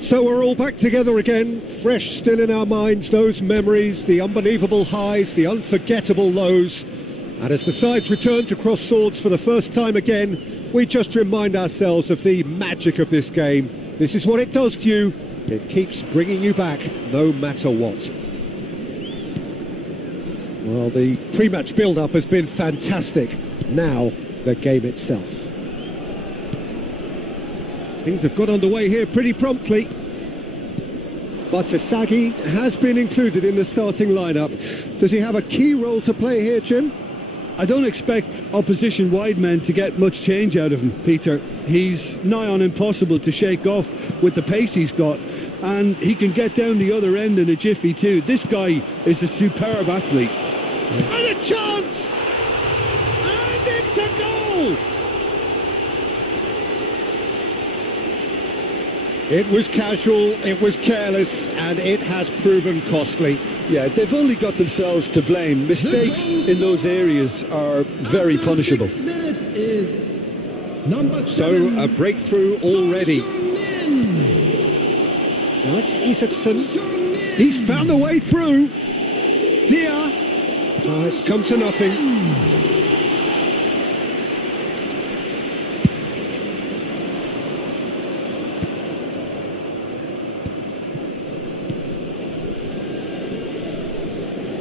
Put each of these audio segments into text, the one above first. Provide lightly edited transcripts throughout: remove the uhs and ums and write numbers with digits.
So we're all back together again, fresh still in our minds, those memories, the unbelievable highs, the unforgettable lows. And as the sides return to cross swords for the first time again, we just remind ourselves of the magic of this game. This is what it does to you. It keeps bringing you back, no matter what. Well, the pre-match build-up has been fantastic. Now, the game itself. Things have got underway here pretty promptly. But Asagi has been included in the starting lineup. Does he have a key role to play here, Jim? I don't expect opposition wide men to get much change out of him, Peter. He's nigh on impossible to shake off with the pace he's got, and he can get down the other end in a jiffy too. This guy is a superb athlete. And a chance! And it's a goal! It was casual, it was careless, and it has proven costly. Yeah, they've only got themselves to blame. Mistakes in those areas are very punishable. So, a breakthrough already. Now it's Isaacson. He's found a way through. Dia. Oh, it's come to nothing.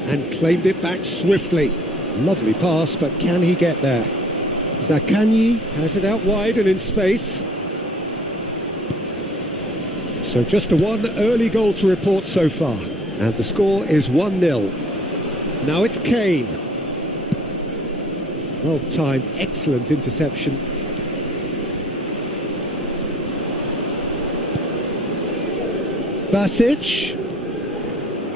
And claimed it back swiftly. Lovely pass, but can he get there? Zakanyi has it out wide and in space. So just a one early goal to report so far. And the score is 1-0. Now it's Kane. Well timed, excellent interception. Basic.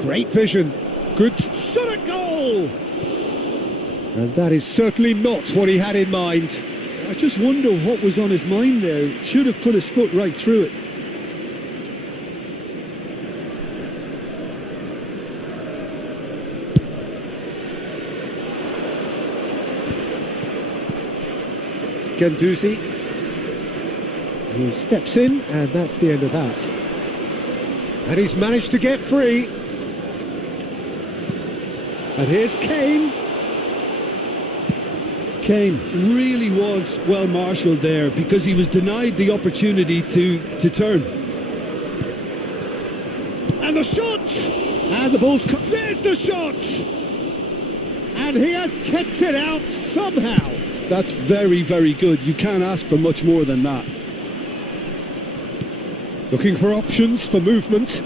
Great vision. Good shot at goal! And that is certainly not what he had in mind. I just wonder what was on his mind there. Should have put his foot right through it. Guendouzi. He steps in, and that's the end of that. And he's managed to get free. And here's Kane. Kane really was well marshalled there because he was denied the opportunity to turn. And the shot! And the ball's cut. There's the shot! And he has kept it out somehow. That's very, very good. You can't ask for much more than that. Looking for options for movement.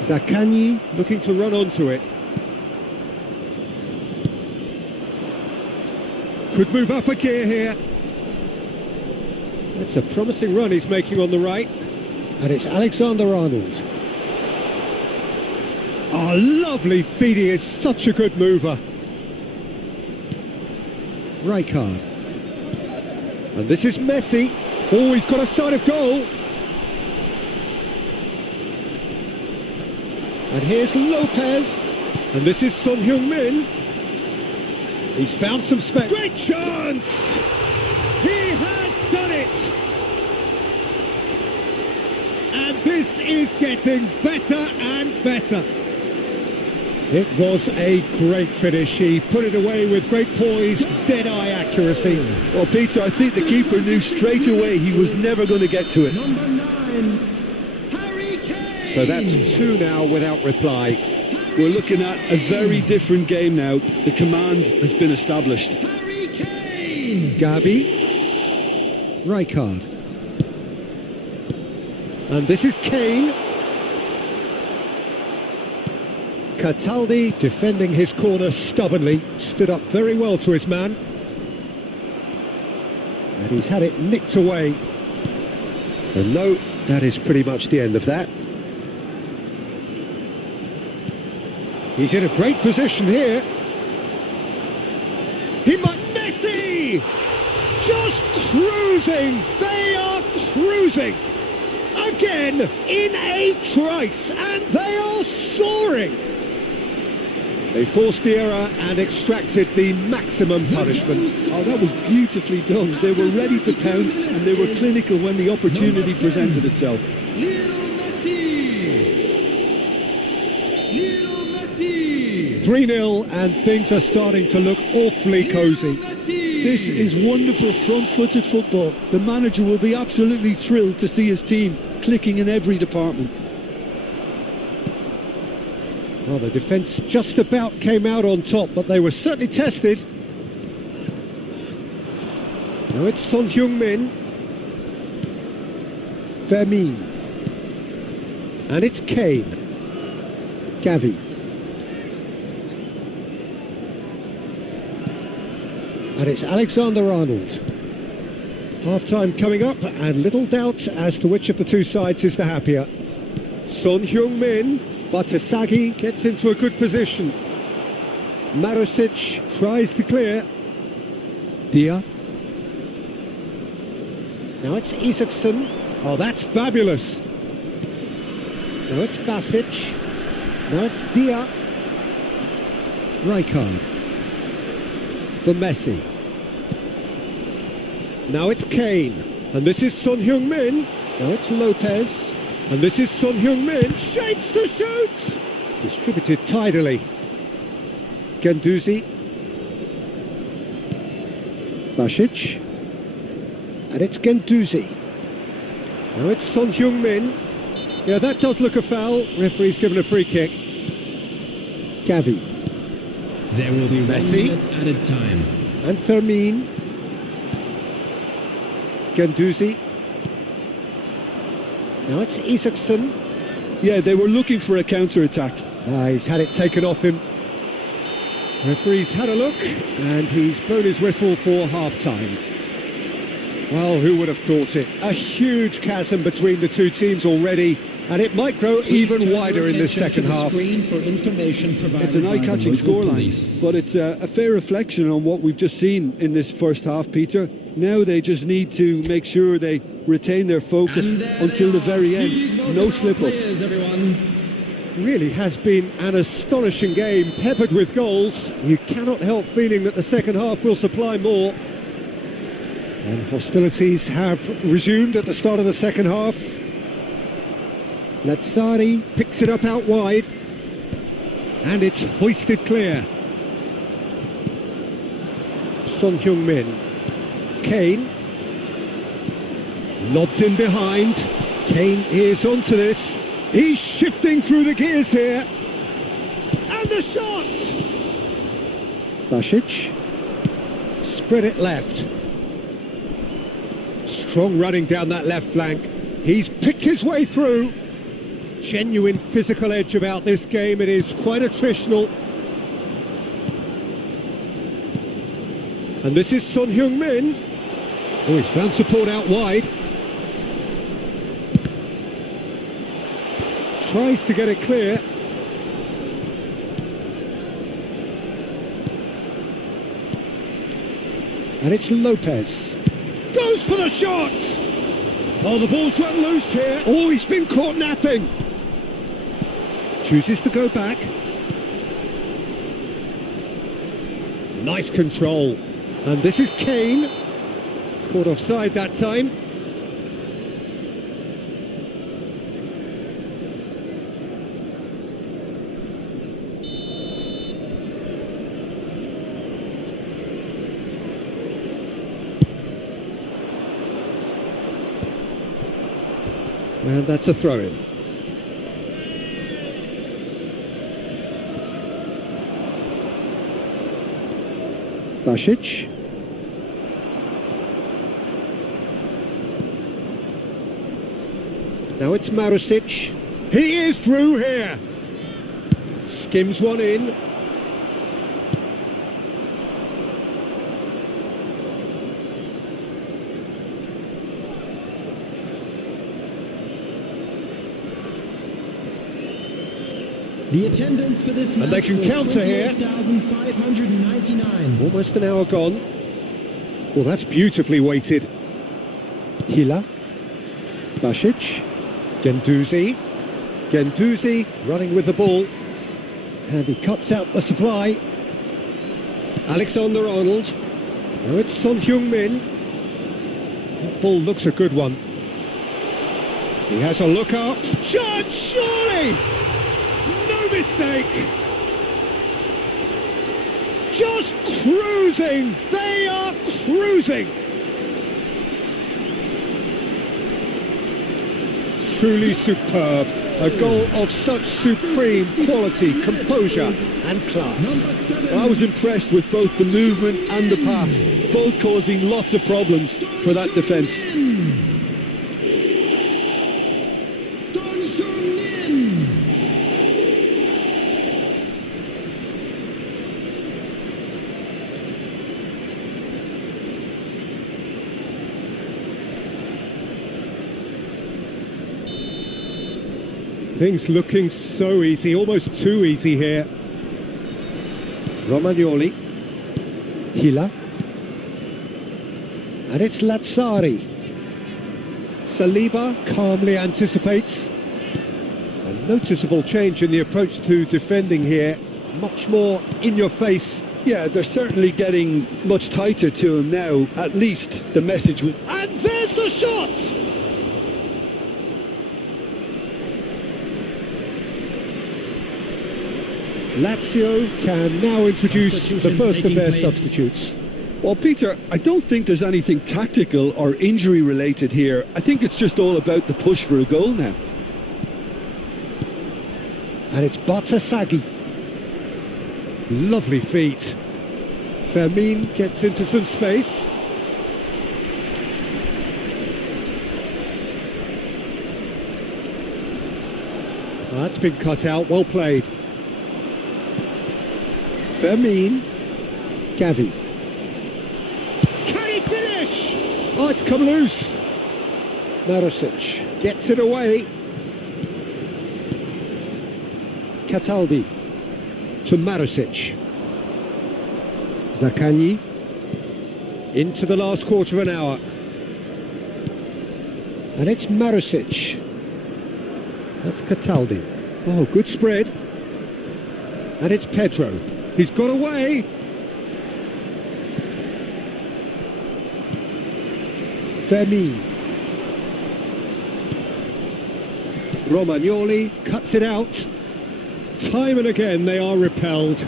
Zaccagni looking to run onto it. Could move up a gear here. That's a promising run he's making on the right. And it's Alexander-Arnold. Oh, lovely feed. He is such a good mover. Rijkaard. And this is Messi. Oh, he's got a side of goal. And here's Lopez. And this is Son Heung-min. He's found some space. Great chance! He has done it! And this is getting better and better. It was a great finish. He put it away with great poise, dead-eye accuracy. Well, Peter, I think the keeper knew straight away he was never going to get to it. Number 9, Harry Kane. So that's 2 now without reply. We're looking at a very different game now. The command has been established. Harry Kane. Gavi. Rijkaard. And this is Kane. Cataldi defending his corner stubbornly. Stood up very well to his man. And he's had it nicked away. And no, that is pretty much the end of that. He's in a great position here. He might... Messi! Just cruising! They are cruising! Again, in a trice, and they are soaring! They forced the error and extracted the maximum punishment. Oh, that was beautifully done. They were ready to pounce and they were clinical when the opportunity presented itself. Lionel Messi. Lionel Messi. 3-0 and things are starting to look awfully cosy. This is wonderful front-footed football. The manager will be absolutely thrilled to see his team clicking in every department. Well, the defence just about came out on top, but they were certainly tested. Now it's Son Heung-min. Vermeer. And it's Kane. Gavi. And it's Alexander-Arnold. Half-time coming up, and little doubt as to which of the two sides is the happier. Son Heung-min. Batasagi gets into a good position. Marusic tries to clear. Dia. Now it's Isaacson. Oh, that's fabulous. Now it's Basic. Now it's Dia. Rijkaard. For Messi. Now it's Kane. And this is Son Heung-min. Now it's Lopez. And this is Son Heung-min. Shapes to shoot! Distributed tidily. Guendouzi. Basic. And it's Guendouzi. Now it's Son Heung-min. Yeah, that does look a foul. Referee's given a free kick. Gavi. There will be Messi. 1 minute added time. And Fermin. Guendouzi. Now it's Isaacson. Yeah, they were looking for a counter-attack. He's had it taken off him. Referee's had a look and he's blown his whistle for half-time. Well, who would have thought it? A huge chasm between the two teams already, and it might grow even wider in this second half. It's an eye-catching scoreline, but it's a fair reflection on what we've just seen in this first half, Peter. Now they just need to make sure they retain their focus until the very end. No slip-ups. Really has been an astonishing game, peppered with goals. You cannot help feeling that the second half will supply more. And hostilities have resumed at the start of the second half. Lazzari picks it up out wide. And it's hoisted clear. Son Heung-min. Kane. Lobbed in behind. Kane is onto this. He's shifting through the gears here. And the shot! Basic. Spread it left. Strong running down that left flank. He's picked his way through. Genuine physical edge about this game. It is quite attritional. And this is Son Heung-min. Oh, he's found support out wide. Tries to get it clear. And it's Lopez. Goes for the shot! Oh, the ball's run loose here. Oh, he's been caught napping. Chooses to go back. Nice control. And this is Kane. Caught offside that time. And that's a throw-in. Basic. Now it's Marusic. He is through here. Skims one in. The attendance for this match, and they can counter here. 28,599. Almost an hour gone. Well, that's beautifully weighted. Hila. Basic. Guendouzi. Guendouzi running with the ball. And he cuts out the supply. Alexander-Arnold. Now it's Son Heung-min. That ball looks a good one. He has a look up. Shot, surely! No mistake! Just cruising! They are cruising! Truly superb. A goal of such supreme quality, composure and class. Well, I was impressed with both the movement and the pass, both causing lots of problems for that defence. Things looking so easy, almost too easy here. Romagnoli. Hila. And it's Lazzari. Saliba calmly anticipates. A noticeable change in the approach to defending here. Much more in your face. Yeah, they're certainly getting much tighter to him now. At least the message was... And there's the shot! Lazio can now introduce the first of their substitutes. Well, Peter, I don't think there's anything tactical or injury related here. I think it's just all about the push for a goal now. And it's Bartasaghi. Lovely feet. Fermin gets into some space. Well, that's been cut out, well played. Fermin. Gavi. Can he finish? Oh, it's come loose. Marusic gets it away. Cataldi to Marusic. Zaccagni into the last quarter of an hour. And it's Marusic. That's Cataldi. Oh, good spread. And it's Pedro. He's got away. Fermin. Romagnoli cuts it out. Time and again they are repelled.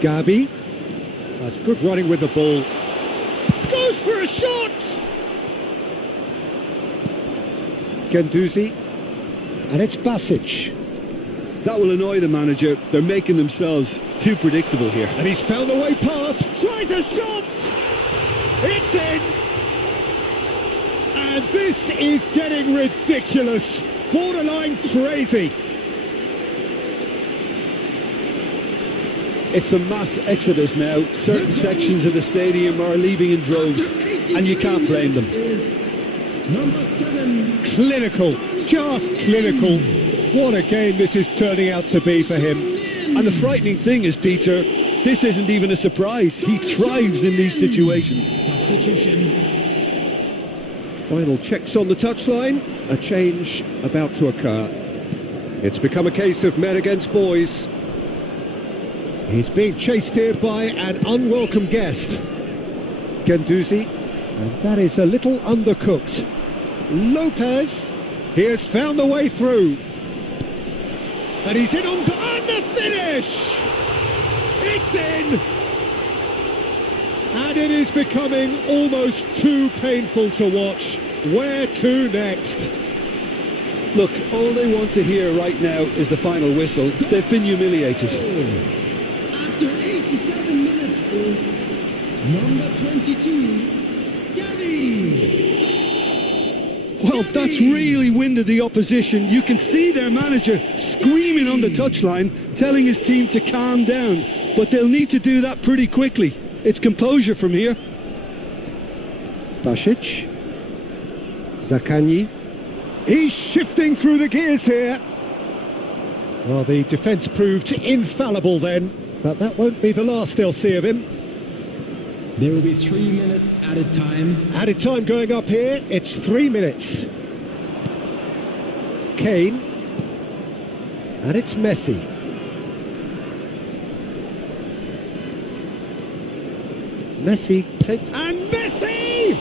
Gavi. That's good running with the ball. Goes for a shot! Guendouzi. And it's Basic. That will annoy the manager. They're making themselves too predictable here. And he's found the way past. Tries a shot! It's in! And this is getting ridiculous. Borderline crazy. It's a mass exodus now. Certain sections of the stadium are leaving in droves, and you can't blame them. Number 7. Clinical, just clinical. What a game this is turning out to be for him. And the frightening thing is, Peter, this isn't even a surprise. He thrives in these situations. Substitution. Final checks on the touchline. A change about to occur. It's become a case of men against boys. He's being chased here by an unwelcome guest. Guendouzi. And that is a little undercooked. Lopez. He has found the way through. And he's in on the finish! It's in! And it is becoming almost too painful to watch. Where to next? Look, all they want to hear right now is the final whistle. They've been humiliated. After 87 minutes is number 22, Gavi. Well, that's really winded the opposition. You can see their manager screaming on the touchline, telling his team to calm down. But they'll need to do that pretty quickly. It's composure from here. Basic. Zaccagni. He's shifting through the gears here. Well, the defence proved infallible then, but that won't be the last they'll see of him. There will be 3 minutes added time. Added time going up here, it's 3 minutes. Kane. And it's Messi. Messi takes... And Messi!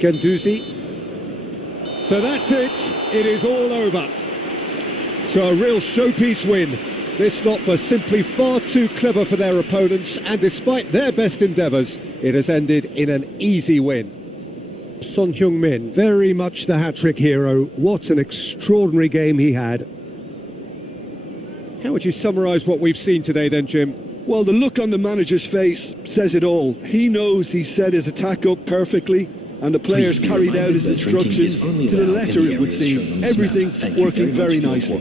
Guendouzi. So that's it. It is all over. So a real showpiece win. This lot was simply far too clever for their opponents, and despite their best endeavours, it has ended in an easy win. Son Heung-min, very much the hat-trick hero. What an extraordinary game he had. How would you summarise what we've seen today then, Jim? Well, the look on the manager's face says it all. He knows he set his attack up perfectly, and the players carried out his instructions to the letter, it would seem. Everything working very nicely.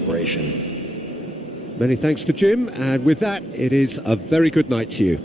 Many thanks to Jim, and with that, it is a very good night to you.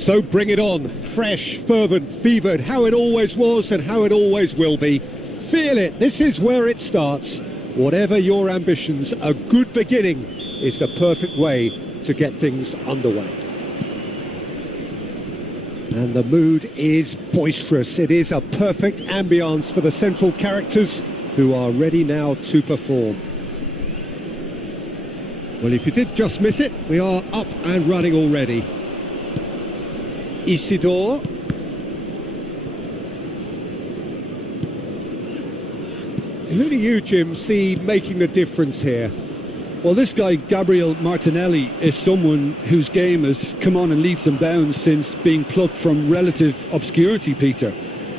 So bring it on, fresh, fervent, fevered, how it always was and how it always will be. Feel it, this is where it starts. Whatever your ambitions, a good beginning is the perfect way to get things underway. And the mood is boisterous. It is a perfect ambience for the central characters who are ready now to perform. Well, if you did just miss it, we are up and running already. Isidore. Who do you, Jim, see making the difference here? Well, this guy, Gabriel Martinelli, is someone whose game has come on in leaps and bounds since being plucked from relative obscurity, Peter.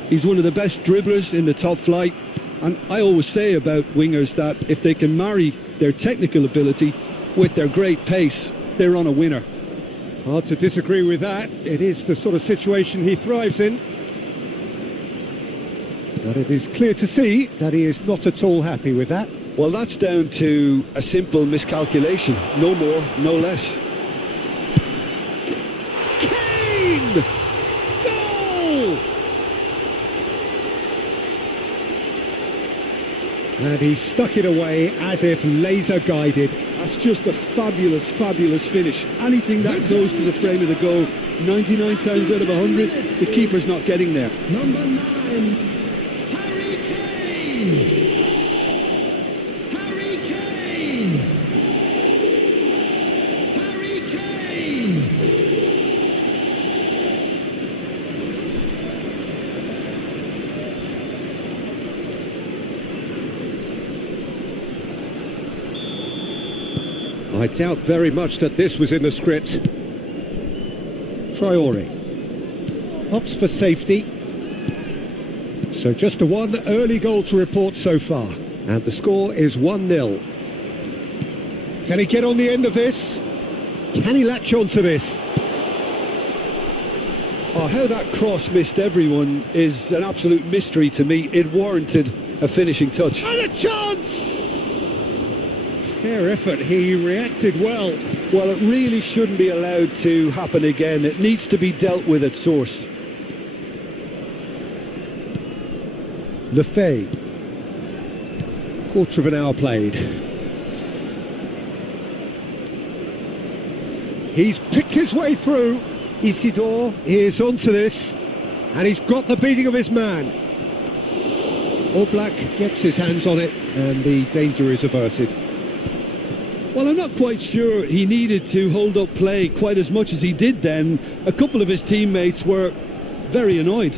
He's one of the best dribblers in the top flight, and I always say about wingers that if they can marry their technical ability with their great pace, they're on a winner. Hard to disagree with that. It is the sort of situation he thrives in. But it is clear to see that he is not at all happy with that. Well, that's down to a simple miscalculation. No more, no less. Kane! Goal! And he stuck it away as if laser guided. That's just a fabulous, fabulous finish. Anything that goes to the frame of the goal, 99 times out of 100, the keeper's not getting there. Number 9, Harry Kane! Harry Kane! Harry Kane! I doubt very much that this was in the script. Traore opts for safety. So just the one early goal to report so far. And the score is 1-0. Can he get on the end of this? Can he latch on to this? Oh, how that cross missed everyone is an absolute mystery to me. It warranted a finishing touch. And a chance! Fair effort, he reacted well. Well, it really shouldn't be allowed to happen again. It needs to be dealt with at source. Lefebvre. Quarter of an hour played. He's picked his way through. Isidore is onto this, and he's got the beating of his man. Oblak gets his hands on it, and the danger is averted. Well, I'm not quite sure he needed to hold up play quite as much as he did then. A couple of his teammates were very annoyed.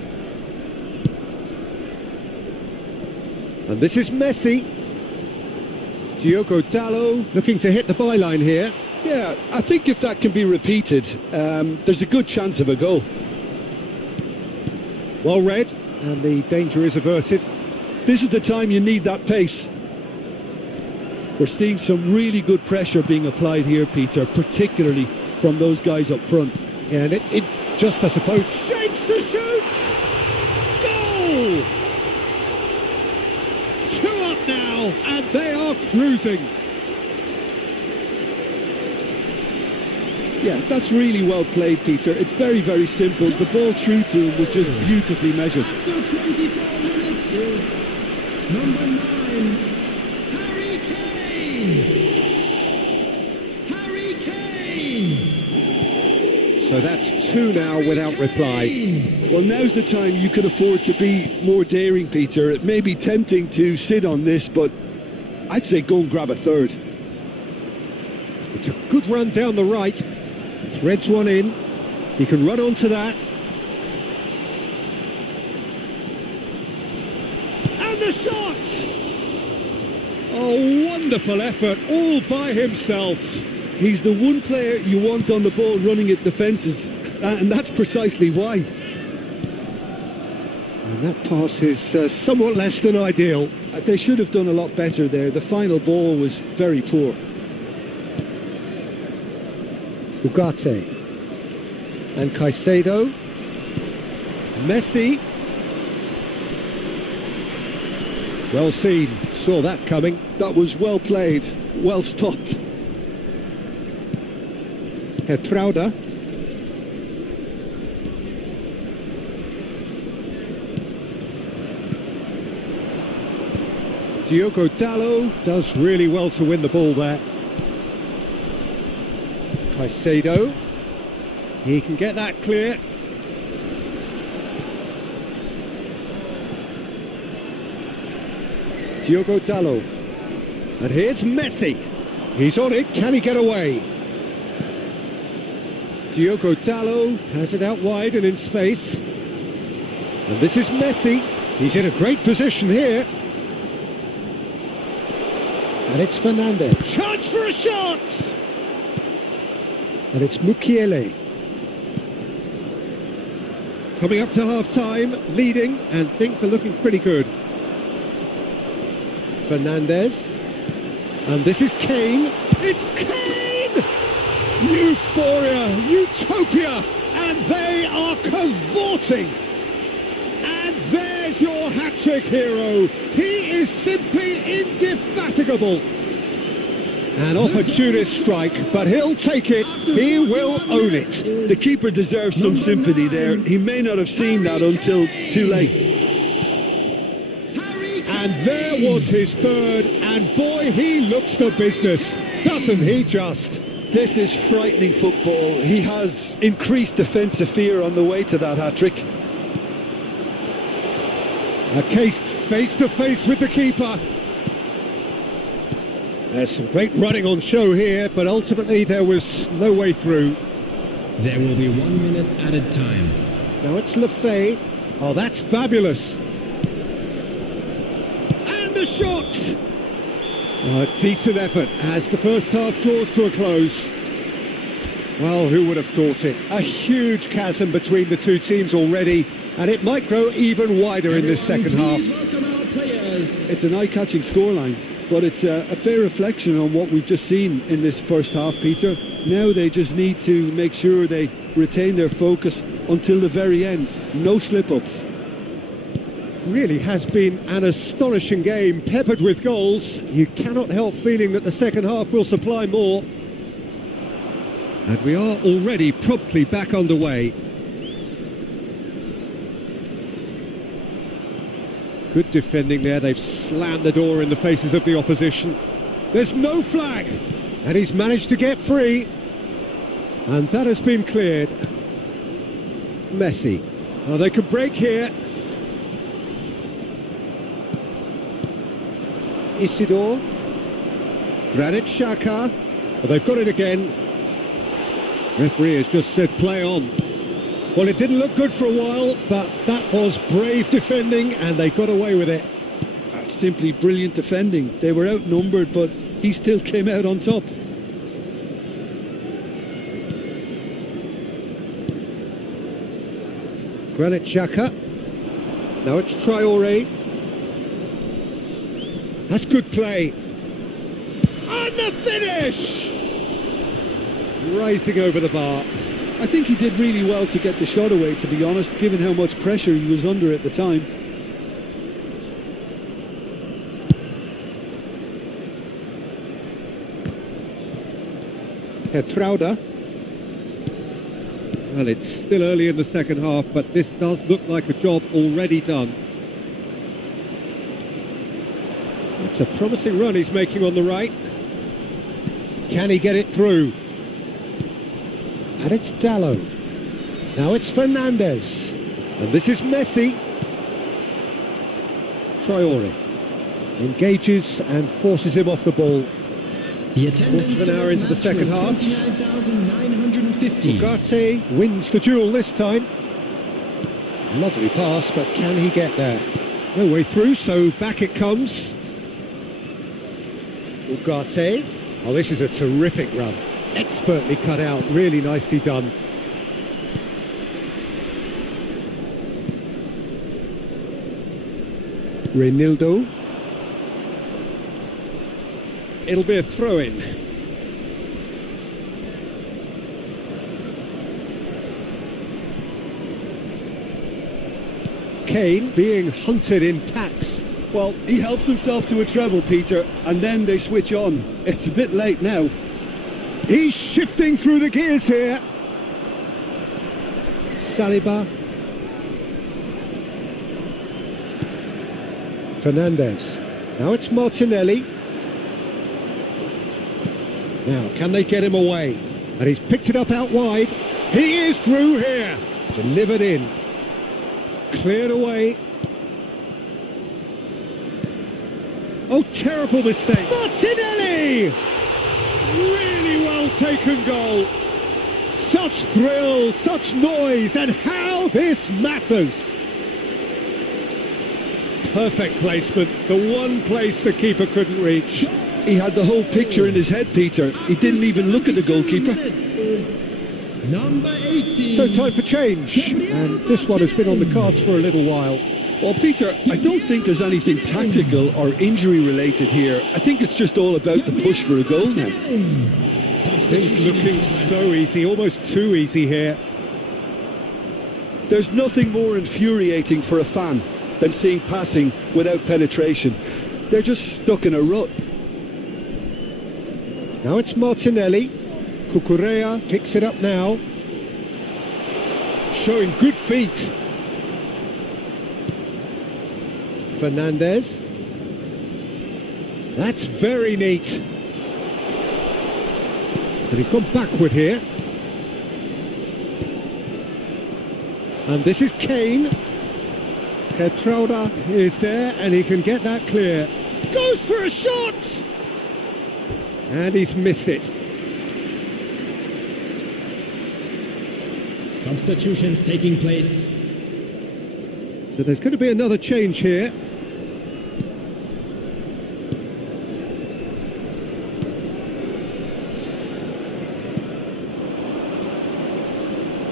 And this is Messi. Diogo Dalot looking to hit the byline here. Yeah, I think if that can be repeated, there's a good chance of a goal. Well read, and the danger is averted. This is the time you need that pace. We're seeing some really good pressure being applied here, Peter, particularly from those guys up front. Yeah, and it just, I suppose, shapes to shoot! Goal! 2 up now, and they are cruising. Yeah, that's really well played, Peter. It's very, very simple. The ball through to him was just beautifully measured. After 24 minutes is number 9, Harry Kane. Harry Kane. So that's 2 now without reply. Well, now's the time you could afford to be more daring, Peter. It may be tempting to sit on this, but I'd say go and grab a third. It's a good run down the right. Threads one in. He can run onto that. And the shot! Oh, wonderful effort, all by himself. He's the one player you want on the ball running at defences, and that's precisely why. And that pass is somewhat less than ideal. They should have done a lot better there. The final ball was very poor. Ugarte. And Caicedo. Messi. Well seen, saw that coming. That was well played, well stopped. Hertrauda. Diogo Dalot does really well to win the ball there. Caicedo. He can get that clear. Diogo Dalot. And here's Messi. He's on it, can he get away? Diogo Dalot has it out wide and in space. And this is Messi. He's in a great position here. And it's Fernandez. Chance for a shot! And it's Mukiele. Coming up to half-time, leading, and things are looking pretty good. Fernandez. And this is Kane. It's Kane! Euphoria, utopia, and they are cavorting. And there's your hat-trick hero. He is simply indefatigable. An opportunist strike, but he'll take it. He will own it. The keeper deserves some sympathy there. He may not have seen that until too late. And there was his third, and boy, he looks the business, doesn't he just? This is frightening football. He has increased defensive fear on the way to that hat-trick. A case face-to-face with the keeper. There's some great running on show here, but ultimately there was no way through. There will be 1 minute added time. Now it's Lefebvre. Oh, that's fabulous. And the shot! Oh, a decent effort as the first half draws to a close. Well, who would have thought it? A huge chasm between the two teams already, and it might grow even wider in this second half. Welcome our players. It's an eye-catching scoreline, but it's a fair reflection on what we've just seen in this first half, Peter. Now they just need to make sure they retain their focus until the very end. No slip-ups. Really has been an astonishing game, peppered with goals. You cannot help feeling that the second half will supply more. And we are already promptly back underway. Good defending there. They've slammed the door in the faces of the opposition. There's no flag, and he's managed to get free. And that has been cleared. Messi. Oh, they could break here. Isidore. Granit Xhaka. Well, they've got it again. Referee has just said play on. Well, it didn't look good for a while, but that was brave defending and they got away with it. That's simply brilliant defending. They were outnumbered, but he still came out on top. Granit Xhaka. Now it's Traore. That's good play. And the finish! Rising over the bar. I think he did really well to get the shot away, to be honest, given how much pressure he was under at the time. Trauda. Well, it's still early in the second half, but this does look like a job already done. It's a promising run he's making on the right. Can he get it through? And it's Dallo. Now it's Fernandes. And this is Messi. Traore engages and forces him off the ball. The attendance Quarter of an hour into the second half. 29,950. Ugarte wins the duel this time. Lovely pass, but can he get there? No way through, so back it comes. Ugarte. Oh, this is a terrific run. Expertly cut out, really nicely done. Reinildo. It'll be a throw-in. Kane being hunted in packs. Well, he helps himself to a treble, Peter, and then they switch on. It's a bit late now. He's shifting through the gears here. Saliba. Fernandes. Now it's Martinelli. Now, can they get him away? And he's picked it up out wide. He is through here. Delivered in. Cleared away. Oh, terrible mistake. Martinelli! Really well taken goal. Such thrill, such noise, and how this matters. Perfect placement, the one place the keeper couldn't reach. He had the whole picture in his head, Peter. He didn't even look at the goalkeeper. Number 18. So time for change, and this one has been on the cards for a little while. Well, Peter, I don't think there's anything tactical or injury related here. I think it's just all about the push for a goal now. Things looking so easy, almost too easy here. There's nothing more infuriating for a fan than seeing passing without penetration. They're just stuck in a rut. Now it's Martinelli. Cucurella picks it up now. Showing good feet. Fernandes. That's very neat. But he's gone backward here. And this is Kane. Trauda is there and he can get that clear. Goes for a shot! And he's missed it. Substitutions taking place. So there's going to be another change here.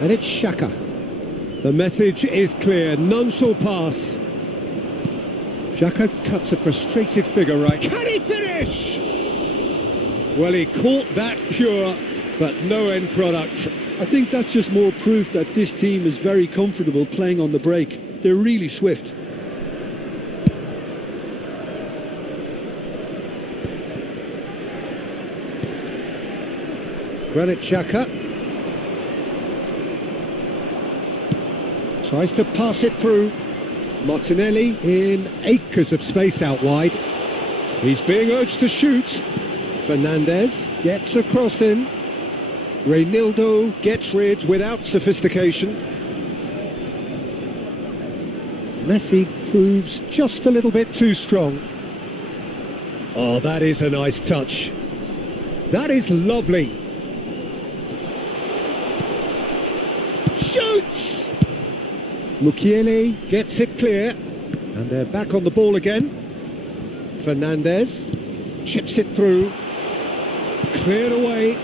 And it's Xhaka. The message is clear, none shall pass. Xhaka cuts a frustrated figure right. Can he finish? Well, he caught that pure, but no end product. I think that's just more proof that this team is very comfortable playing on the break. They're really swift. Granit Xhaka tries to pass it through. Martinelli in acres of space out wide. He's being urged to shoot. Fernandez gets a cross in. Reynaldo gets rid without sophistication. Messi proves just a little bit too strong. Oh, that is a nice touch. That is lovely. Shoots! Mukiele gets it clear. And they're back on the ball again. Fernandez chips it through. Cleared away.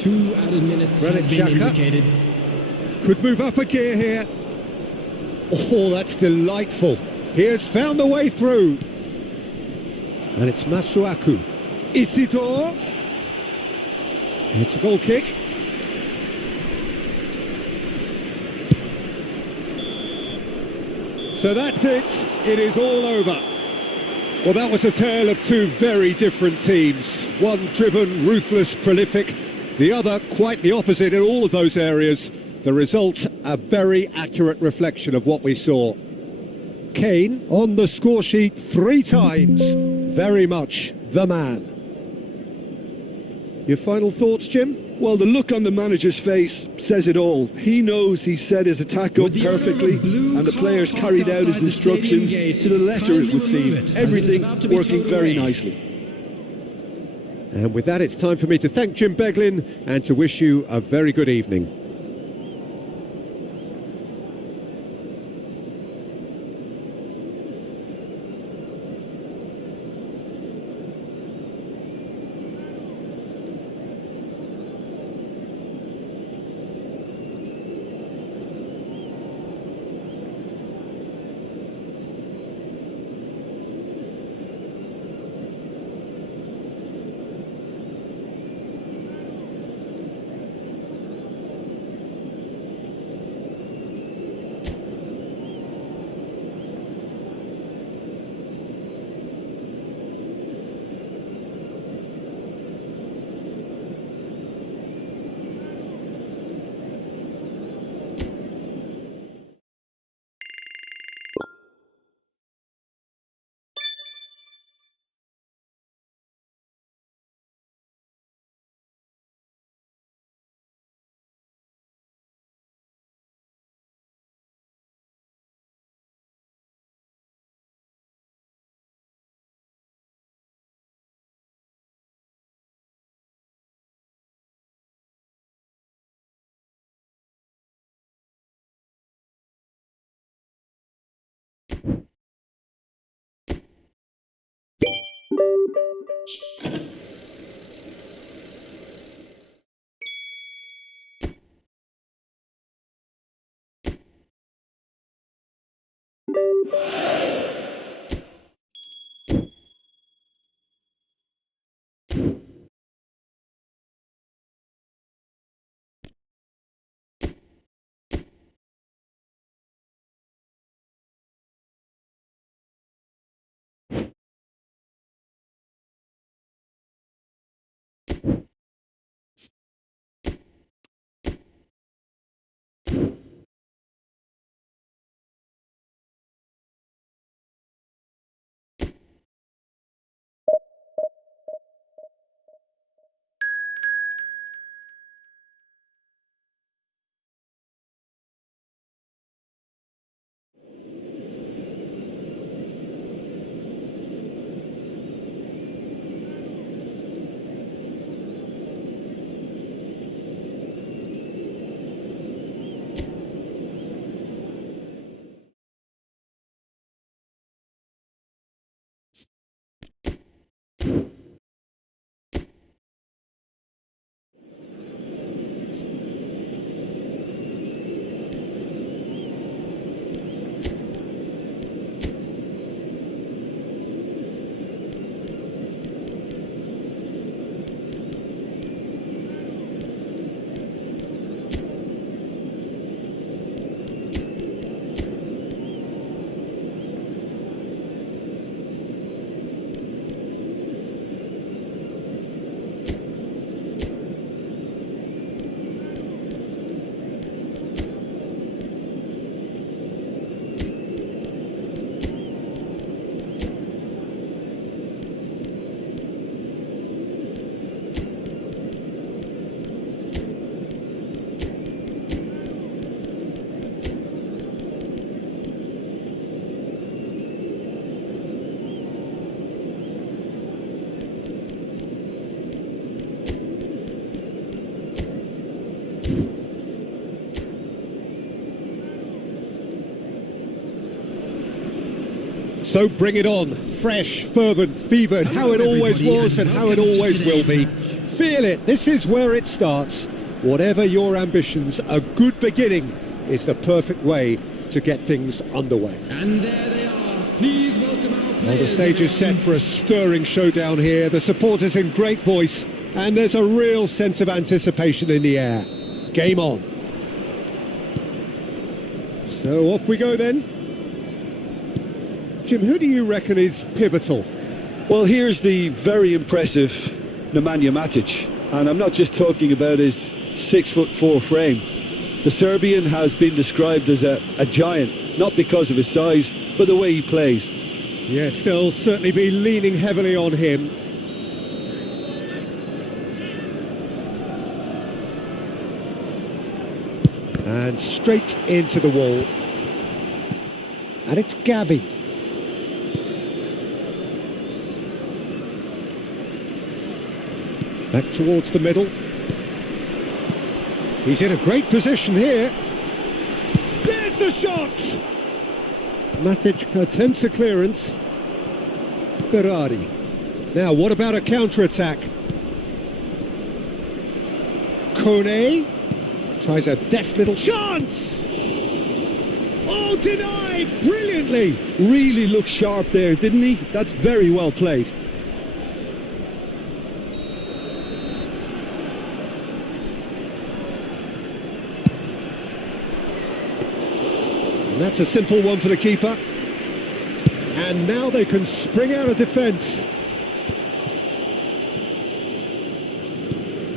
2 added minutes Granit has been Xhaka indicated. could move up a gear here. Oh, that's delightful. He has found the way through. And it's Masuaku. Isidore. It's a goal kick. So that's it. It is all over. Well, that was a tale of two very different teams. One driven, ruthless, prolific. The other quite the opposite in all of those areas. The result, a very accurate reflection of what we saw. Kane on the score sheet 3 times. Very much the man. Your final thoughts, Jim? Well, the look on the manager's face says it all. He knows he set his attack up With the owner of perfectly, blue and the car players parked carried out his outside the stadium instructions gate, to the letter, it would kindly seem. remove it, as it is Everything about to be working towed very away. nicely. And with that, it's time for me to thank Jim Beglin and to wish you a very good evening. So bring it on, fresh, fervent, fevered, how it always was and how it always will be. Feel it, this is where it starts. Whatever your ambitions, a good beginning is the perfect way to get things underway. And there they are. Please welcome our players. Well, the stage is set for a stirring showdown here. The supporters in great voice, and there's a real sense of anticipation in the air. Game on. So off we go then. Jim, who do you reckon is pivotal? Well, here's the very impressive Nemanja Matic, and I'm not just talking about his 6'4" frame. The Serbian has been described as a giant, not because of his size, but the way he plays. Yes, they'll certainly be leaning heavily on him. And straight into the wall. And it's Gavi. Back towards the middle. He's in a great position here. There's the shot! Matic attempts a clearance. Berardi. Now, what about a counter-attack? Kone tries a deft little chance! Oh, denied! Brilliantly! Really looked sharp there, didn't he? That's very well played. And that's a simple one for the keeper. And now they can spring out of defence.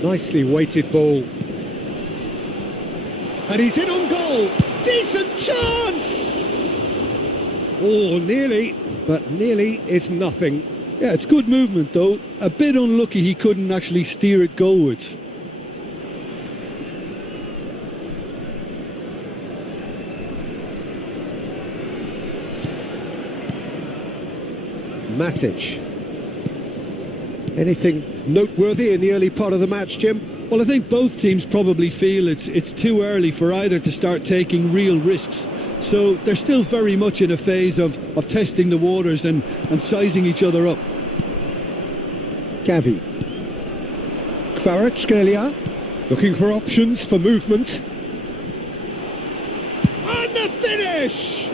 Nicely weighted ball. And he's in on goal. Decent chance! Oh, nearly, but nearly is nothing. Yeah, it's good movement though. A bit unlucky he couldn't actually steer it goalwards. Matic. Anything noteworthy in the early part of the match, Jim? Well, I think both teams probably feel it's too early for either to start taking real risks. So they're still very much in a phase of testing the waters and sizing each other up. Gavi. Kvaratskhelia looking for options for movement. And the finish!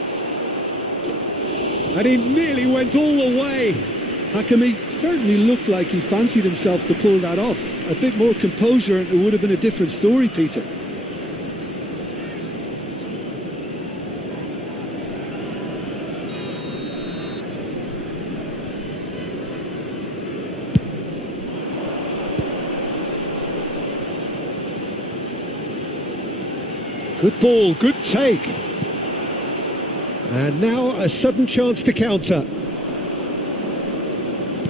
And he nearly went all the way. Hakimi certainly looked like he fancied himself to pull that off. A bit more composure and it would have been a different story, Peter. Good ball, good take. And now a sudden chance to counter.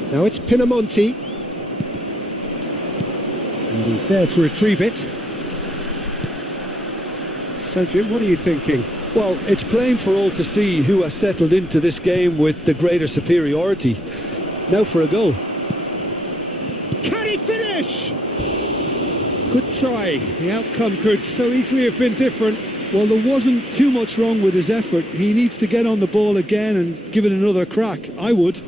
Now it's Pinamonti. And he's there to retrieve it. So, Jim, what are you thinking? Well, it's plain for all to see who has settled into this game with the greater superiority. Now for a goal. Can he finish? Good try. The outcome could so easily have been different. Well, there wasn't too much wrong with his effort. He needs to get on the ball again and give it another crack. I would.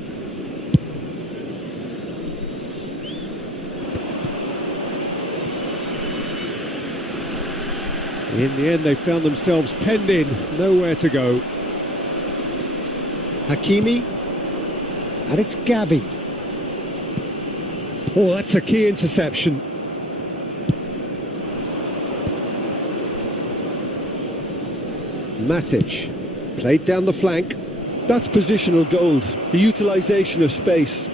In the end, they found themselves penned in, nowhere to go. Hakimi, and it's Gavi. Oh, that's a key interception. Matic, played down the flank. That's positional gold, the utilisation of space.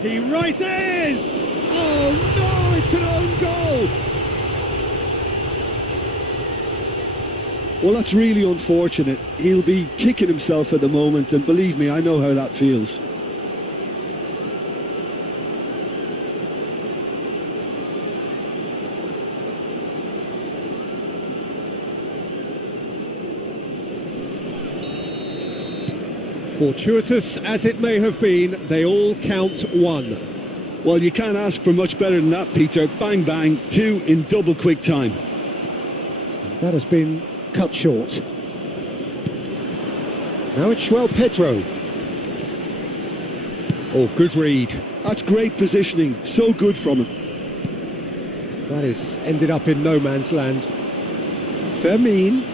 He rises! Oh no, it's an own goal! Well, that's really unfortunate. He'll be kicking himself at the moment, and believe me, I know how that feels. Fortuitous as it may have been, they all count one. Well, you can't ask for much better than that, Peter. Bang, bang, two in double quick time. That has been cut short. Now it's João Pedro. Oh, good read. That's great positioning, so good from him. That has ended up in no man's land. Fermin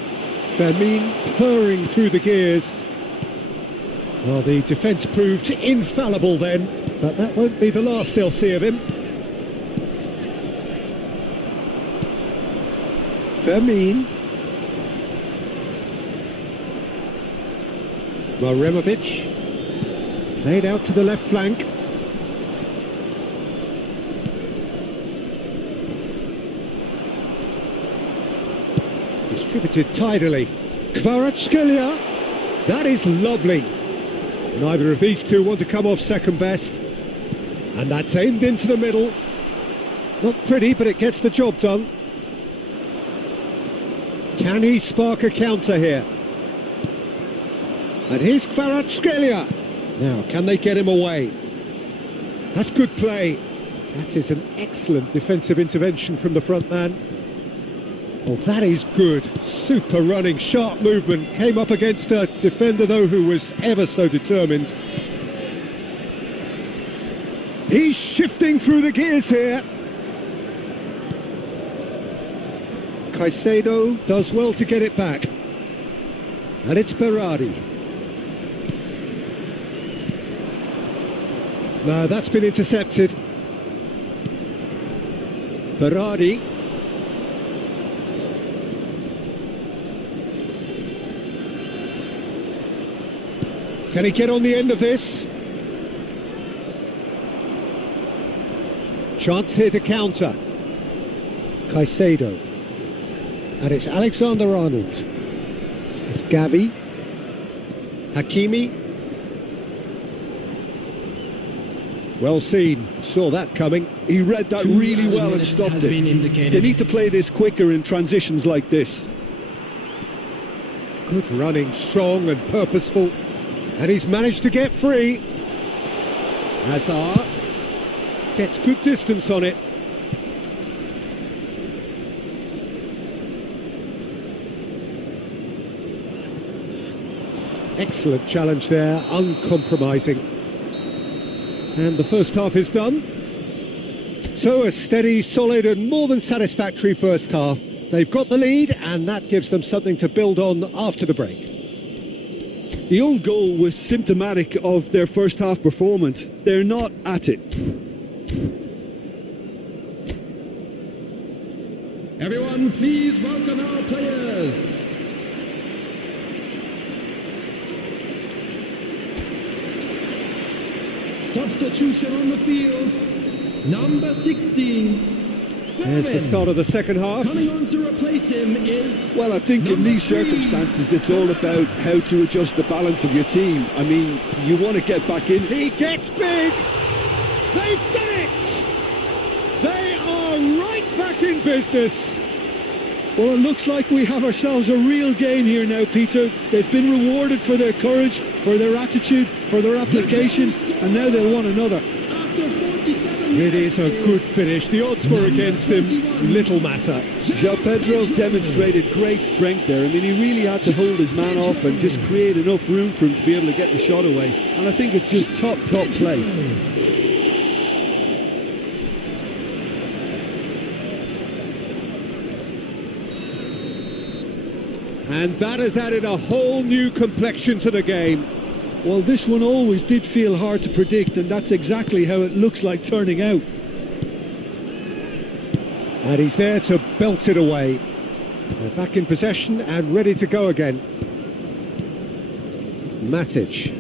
purring through the gears. Well, the defence proved infallible then, but that won't be the last they'll see of him. Fermin. Maremovic. Played out to the left flank. Distributed tidily. Kvaratskhelia. That is lovely. Neither of these two want to come off second best. And that's aimed into the middle. Not pretty, but it gets the job done. Can he spark a counter here? And here's Kvaratskhelia. Now, can they get him away? That's good play. That is an excellent defensive intervention from the front man. Well, that is good. Super running, sharp movement. Came up against a defender, though, who was ever so determined. He's shifting through the gears here. Caicedo does well to get it back. And it's Berardi. No, that's been intercepted. Berardi. Can he get on the end of this? Chance here to counter. Caicedo. And it's Alexander-Arnold. It's Gavi. Hakimi. Well seen, saw that coming. He read that really well and stopped it. They need to play this quicker in transitions like this. Good running, strong and purposeful. And he's managed to get free. Hazard gets good distance on it. Excellent challenge there, uncompromising. And the first half is done. So a steady, solid and more than satisfactory first half. They've got the lead and that gives them something to build on after the break. The own goal was symptomatic of their first half performance. They're not at it. Everyone, please welcome our players. Substitution on the field, number 16. There's the start of the second half. Coming on to replace him is... Well, I think in these circumstances it's all about how to adjust the balance of your team. I mean, you want to get back in. He gets big! They've done it! They are right back in business! Well, it looks like we have ourselves a real game here now, Peter. They've been rewarded for their courage, for their attitude, for their application, and now they'll want another. After 47 It is a good finish. The odds were against him. Little matter. João Pedro demonstrated great strength there. I mean, he really had to hold his man off and just create enough room for him to be able to get the shot away. And I think it's just top play. And that has added a whole new complexion to the game. Well, this one always did feel hard to predict, and that's exactly how it looks like turning out. And he's there to belt it away. They're back in possession and ready to go again. Matic.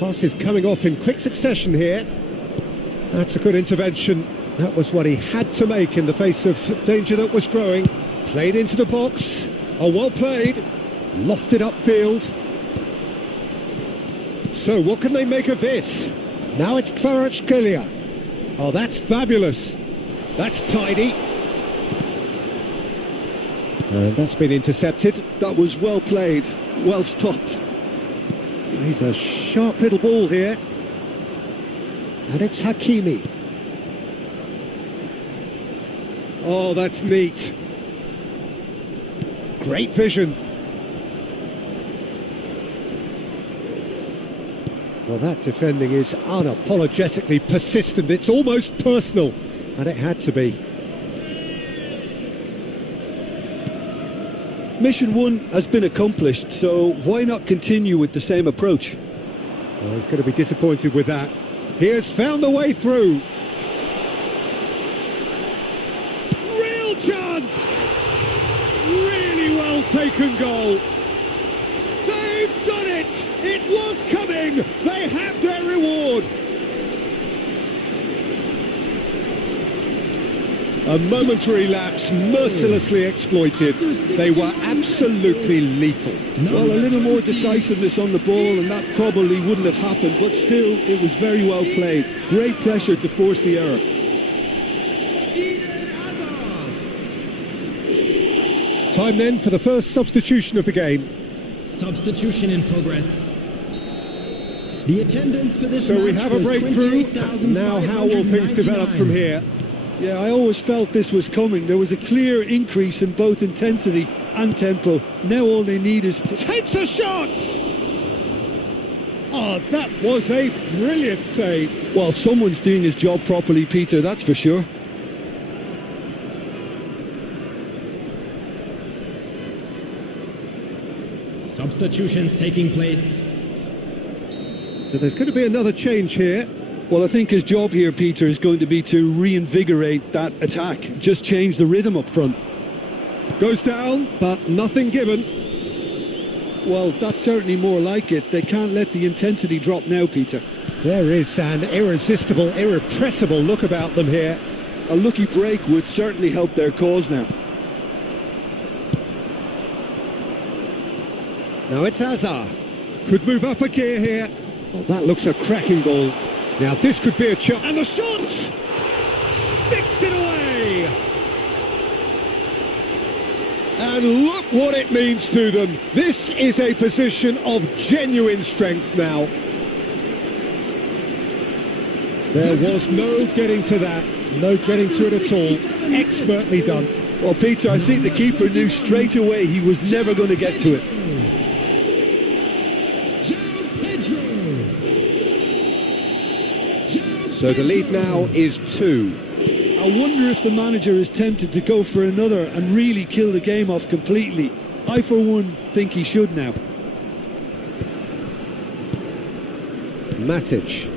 Pass is coming off in quick succession here. That's a good intervention. That was what he had to make in the face of danger that was growing. Played into the box. Oh, well played. Lofted upfield. So what can they make of this? Now it's Kvaratskhelia. Oh, that's fabulous. That's tidy. And that's been intercepted. That was well played, well stopped. He's a sharp little ball here. And it's Hakimi. Oh, that's neat. Great vision. Well, that defending is unapologetically persistent. It's almost personal, and it had to be. Mission 1 has been accomplished, so why not continue with the same approach? Well, he's going to be disappointed with that. He has found the way through. Real chance! Really well taken goal. They've done it! It was coming! They have their reward! A momentary lapse, mercilessly exploited. They were absolutely lethal. Well, a little more decisiveness on the ball and that probably wouldn't have happened, but still, it was very well played. Great pressure to force the error. Time then for the first substitution of the game. Substitution in progress. The attendance for this So match we have a was breakthrough. Now how will things develop from 28,599. here? Yeah, I always felt this was coming. There was a clear increase in both intensity and tempo. Now all they need is to... Takes a shot! Oh, that was a brilliant save. Well, someone's doing his job properly, Peter, that's for sure. Substitutions taking place. So there's going to be another change here. Well, I think his job here, Peter, is going to be to reinvigorate that attack. Just change the rhythm up front. Goes down, but nothing given. Well, that's certainly more like it. They can't let the intensity drop now, Peter. There is an irresistible, irrepressible look about them here. A lucky break would certainly help their cause now. Now it's Hazard. Could move up a gear here. Oh, that looks a cracking goal. Now this could be a chance. And the shot! Sticks it away! And look what it means to them. This is a position of genuine strength now. There was no getting to that. No getting to it at all. Expertly done. Well, Peter, I think the keeper knew straight away he was never going to get to it. So the lead now is 2. I wonder if the manager is tempted to go for another and really kill the game off completely. I, for one, think he should now. Matic.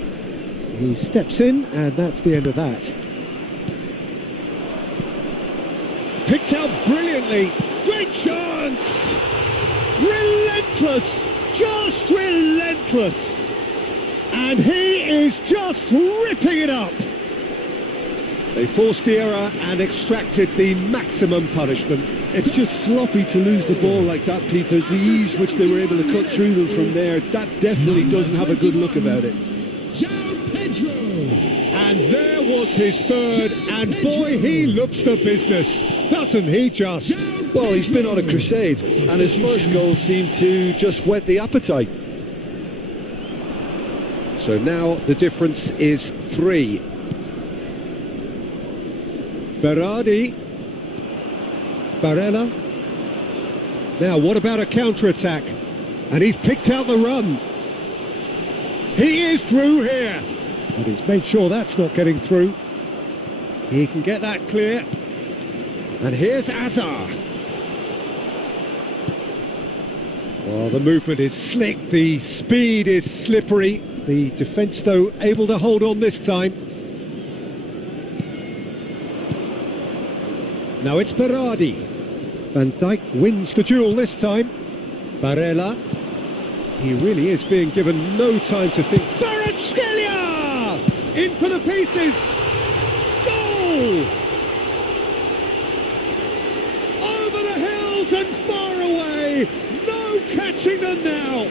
He steps in, and that's the end of that. Picked out brilliantly. Great chance! Relentless! Just relentless! And he is just ripping it up. They forced the error and extracted the maximum punishment. It's just sloppy to lose the ball like that, Peter. The ease which they were able to cut through them from there, that definitely doesn't have a good look about it. And there was his third, and boy, he looks the business, doesn't he just? Well, he's been on a crusade, and his first goal seemed to just whet the appetite. So now the difference is 3. Berardi. Barella. Now, what about a counter-attack? And he's picked out the run. He is through here. But he's made sure that's not getting through. He can get that clear. And here's Hazard. Well, the movement is slick, the speed is slippery. The defence, though, able to hold on this time. Now it's Berardi. Van Dijk wins the duel this time. Barella. He really is being given no time to think. Kvaratskhelia! In for the pieces! Goal! Over the hills and far away! No catching them now!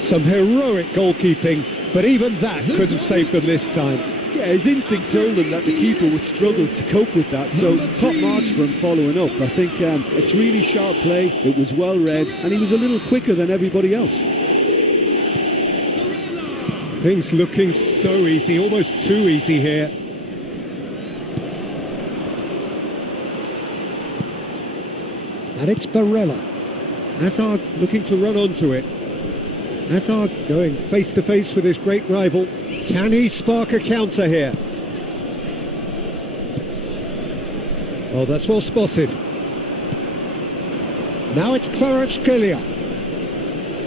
Some heroic goalkeeping, but even that couldn't save them this time. Yeah, his instinct told him that the keeper would struggle to cope with that, so top marks for him following up. I think it's really sharp play, it was well read, and he was a little quicker than everybody else. Things looking so easy, almost too easy here. And it's Barella. Hazard looking to run onto it. Hazard going face to face with his great rival. Can he spark a counter here? Oh, that's well spotted. Now it's Kvaratskhelia.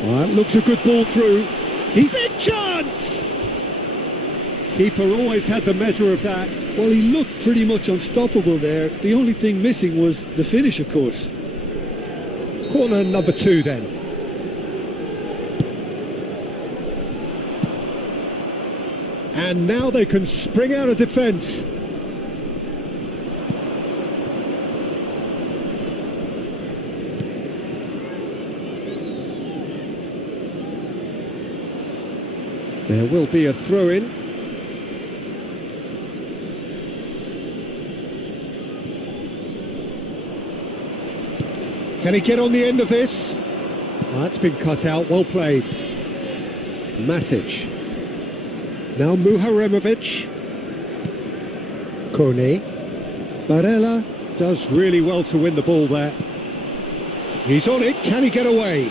Oh, that looks a good ball through. He's in chance! Keeper always had the measure of that. Well, he looked pretty much unstoppable there. The only thing missing was the finish, of course. Corner number 2 then. And now they can spring out of defence. There will be a throw-in. Can he get on the end of this? Oh, that's been cut out, well played. Matic. Now Muharemovic. Kone. Barella does really well to win the ball there. He's on it, can he get away?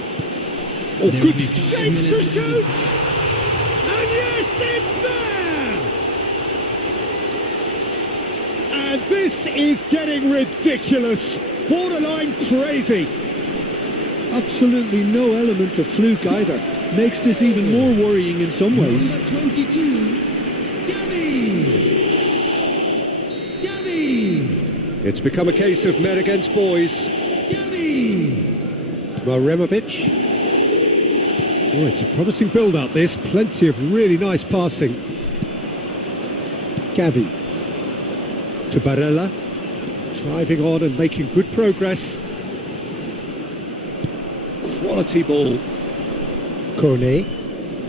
Oh, good shapes to shoot! And yes, it's there! And this is getting ridiculous. Borderline crazy. Absolutely no element of fluke either. Makes this even more worrying in some ways. Number 22, Gavi. It's become a case of men against boys. Maremovic. Oh, it's a promising build-up this. Plenty of really nice passing. Gavi. To Barella. Driving on and making good progress. Quality ball. Kone.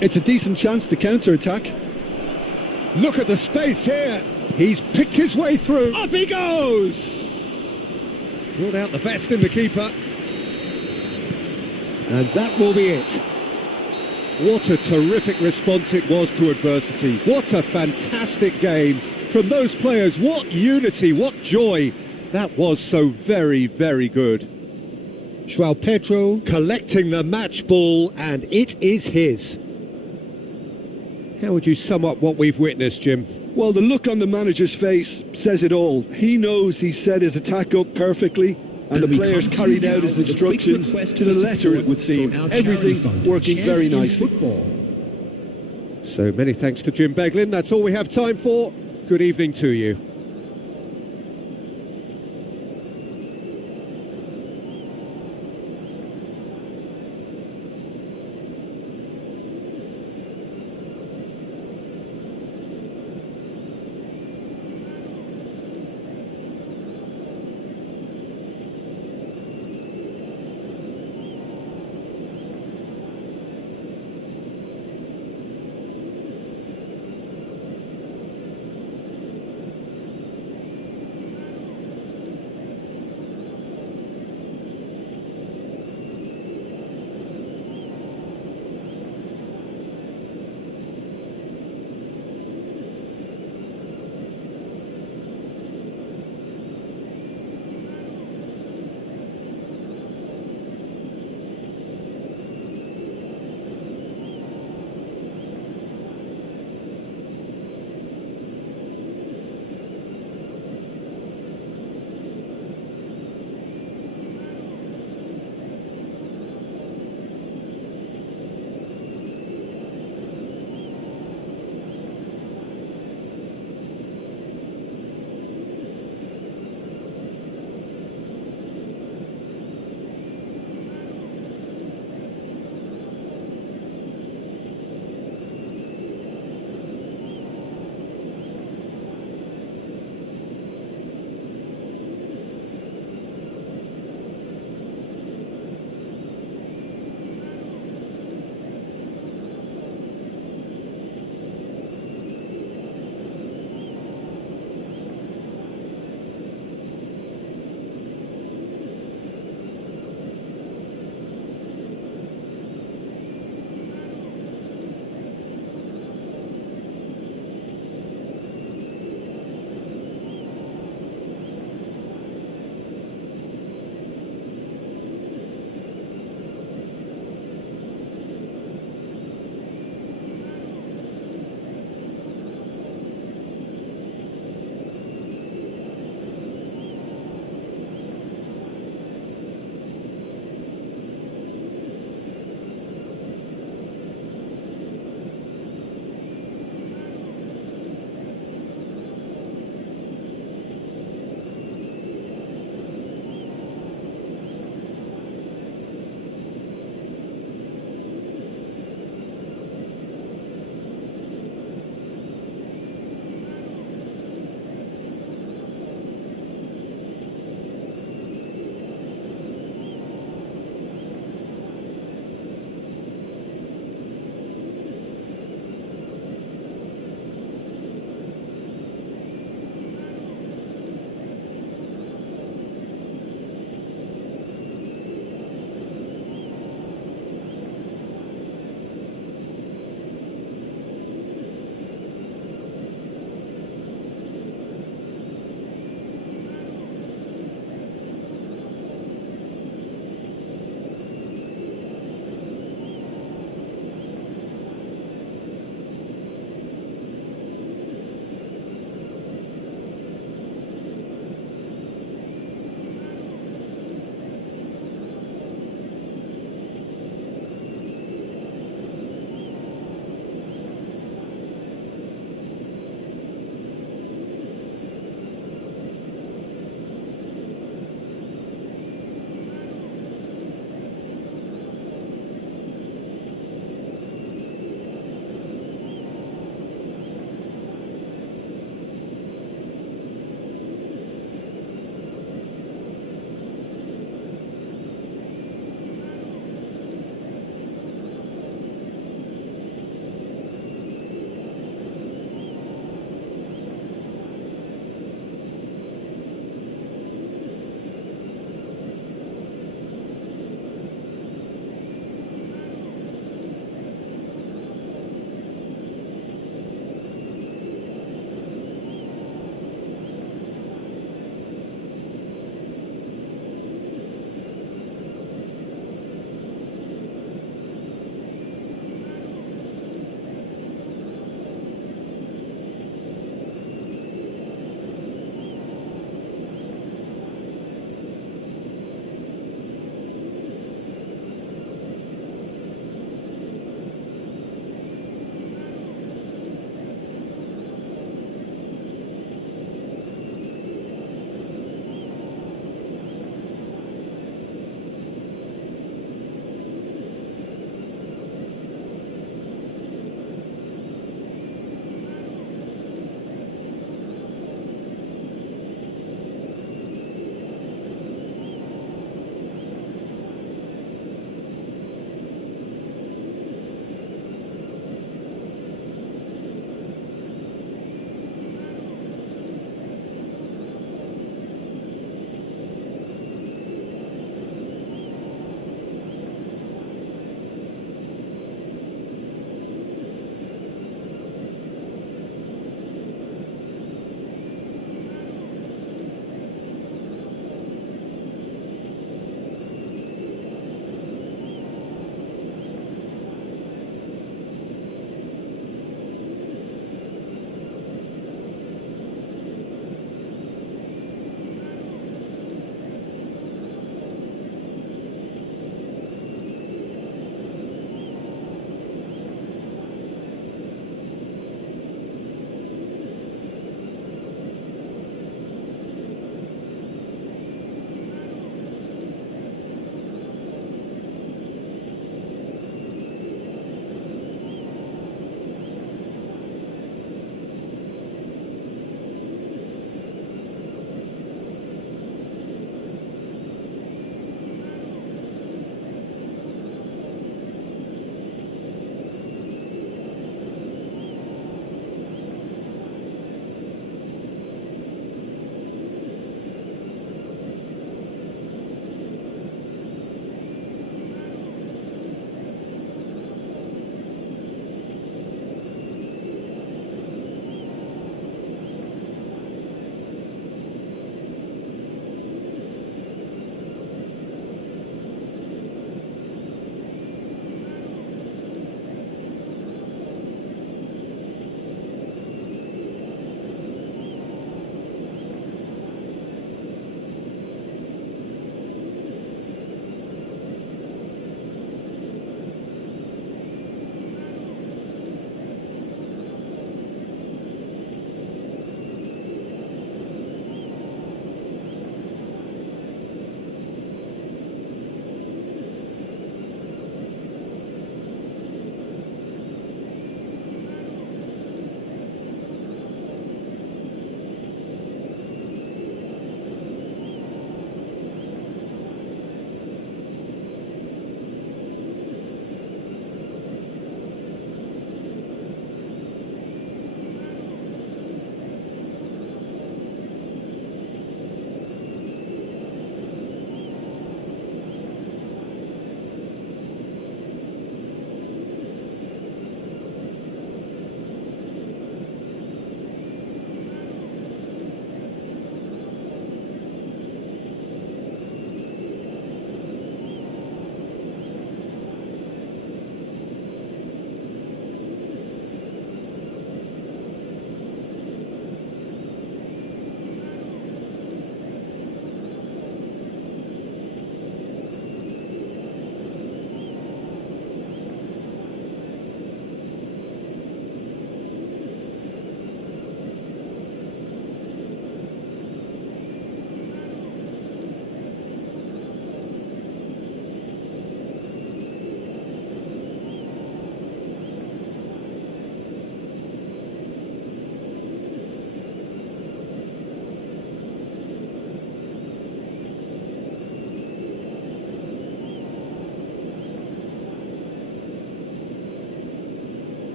It's a decent chance to counter-attack. Look at the space here. He's picked his way through. Up he goes! Brought out the best in the keeper. And that will be it. What a terrific response it was to adversity. What a fantastic game from those players. What unity, what joy. That was so very, very good. João Pedro collecting the match ball, and it is his. How would you sum up what we've witnessed, Jim? Well, the look on the manager's face says it all. He knows he set his attack up perfectly, and the players carried out his instructions to the letter, it would seem. Everything working very nicely. So many thanks to Jim Beglin. That's all we have time for. Good evening to you.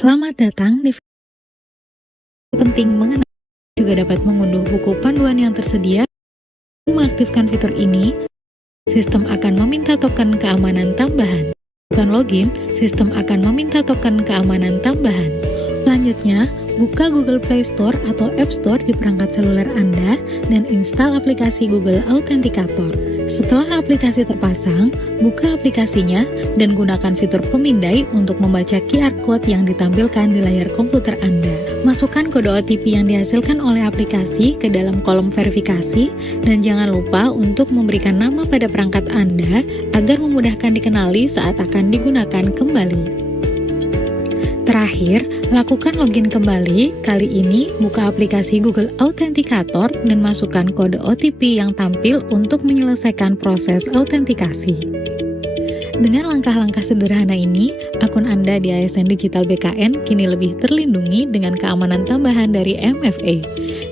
Selamat datang di penting mengenai juga dapat mengunduh buku panduan yang tersedia. Mengaktifkan fitur ini, sistem akan meminta token keamanan tambahan. Bukan login, sistem akan meminta token keamanan tambahan. Selanjutnya, buka Google Play Store atau App Store di perangkat seluler Anda dan install aplikasi Google Authenticator. Setelah aplikasi terpasang, buka aplikasinya dan gunakan fitur pemindai untuk membaca QR Code yang ditampilkan di layar komputer Anda. Masukkan kode OTP yang dihasilkan oleh aplikasi ke dalam kolom verifikasi dan jangan lupa untuk memberikan nama pada perangkat Anda agar memudahkan dikenali saat akan digunakan kembali. Terakhir, lakukan login kembali. Kali ini, buka aplikasi Google Authenticator dan masukkan kode OTP yang tampil untuk menyelesaikan proses autentikasi. Dengan langkah-langkah sederhana ini, akun Anda di ASN Digital BKN kini lebih terlindungi dengan keamanan tambahan dari MFA.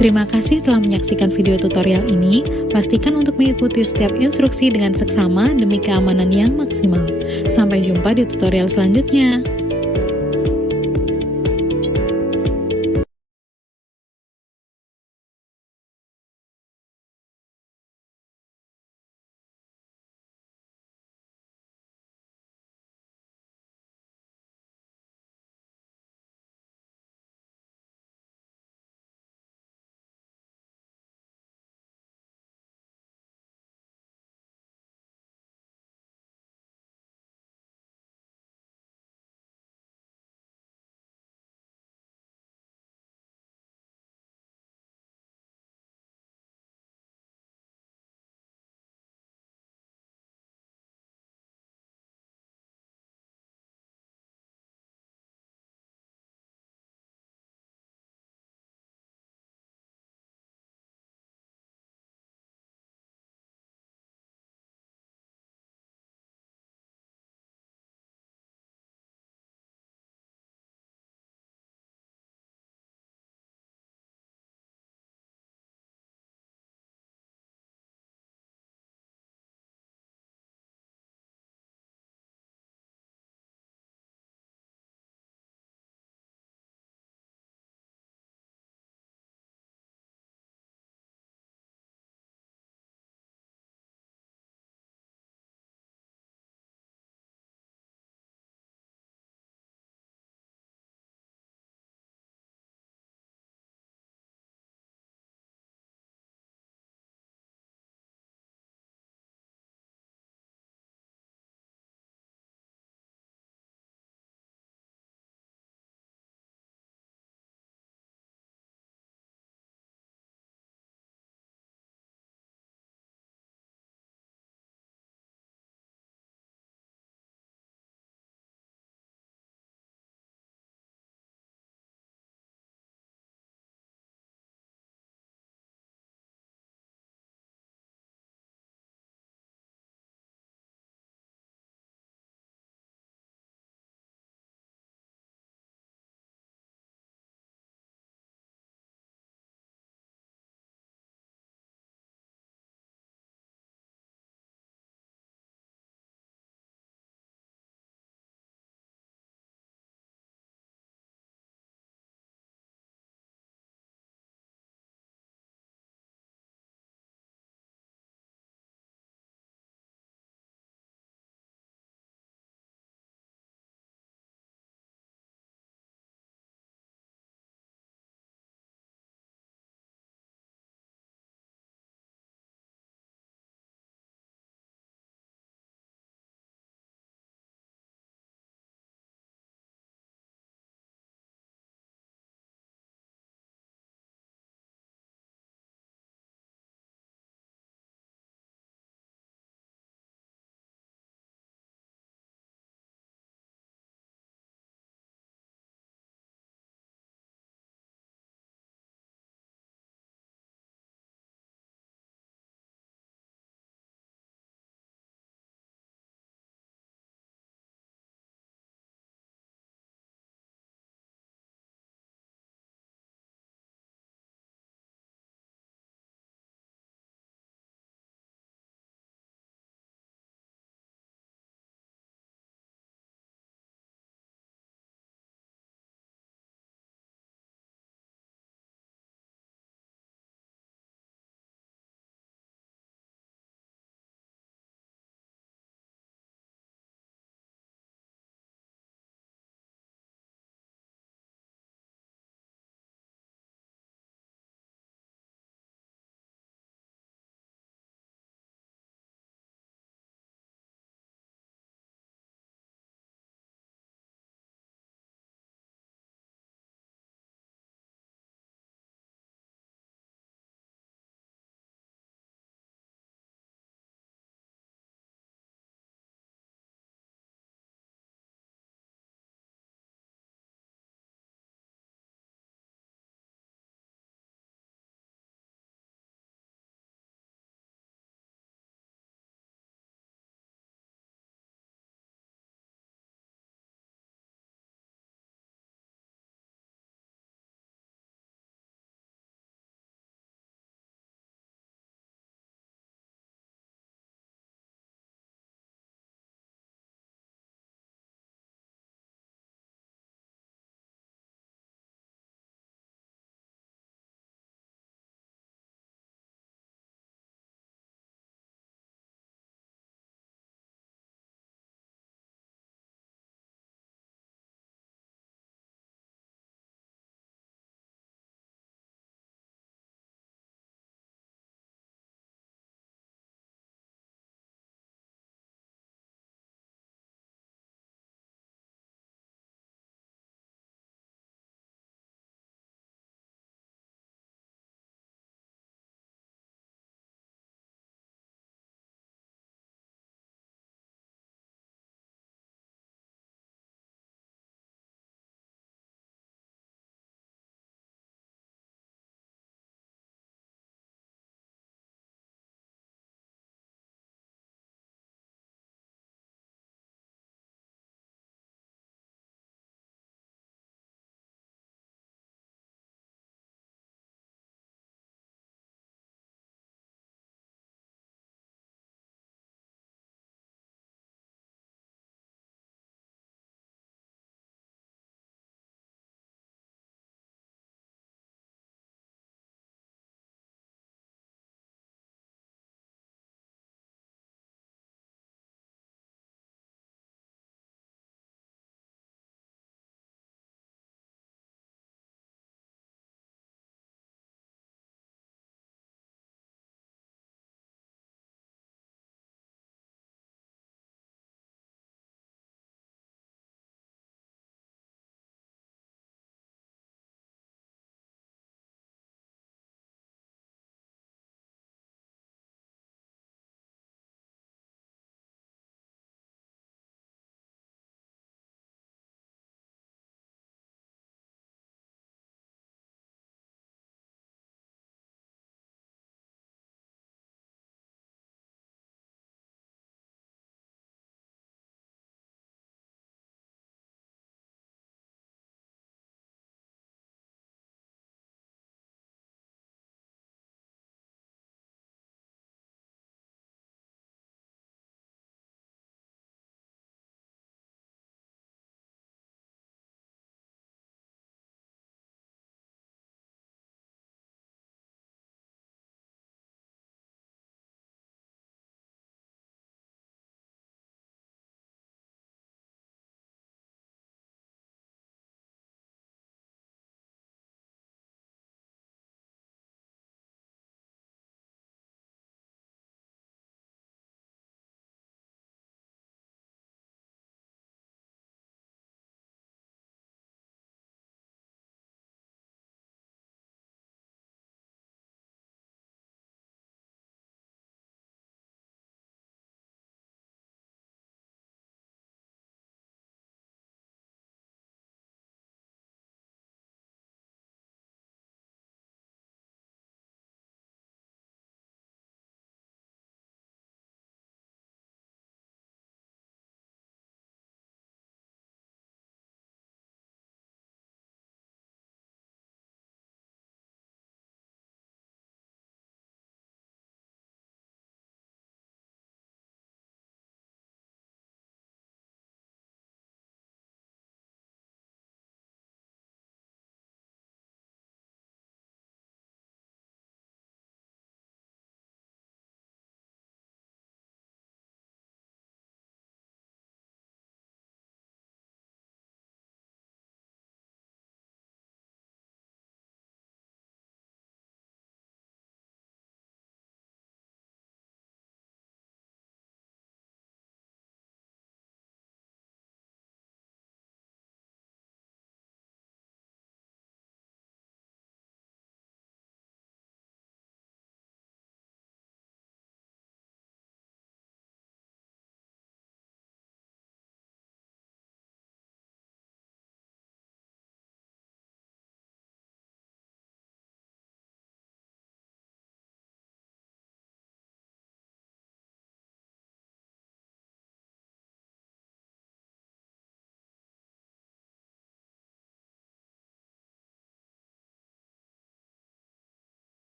Terima kasih telah menyaksikan video tutorial ini. Pastikan untuk mengikuti setiap instruksi dengan seksama demi keamanan yang maksimal. Sampai jumpa di tutorial selanjutnya.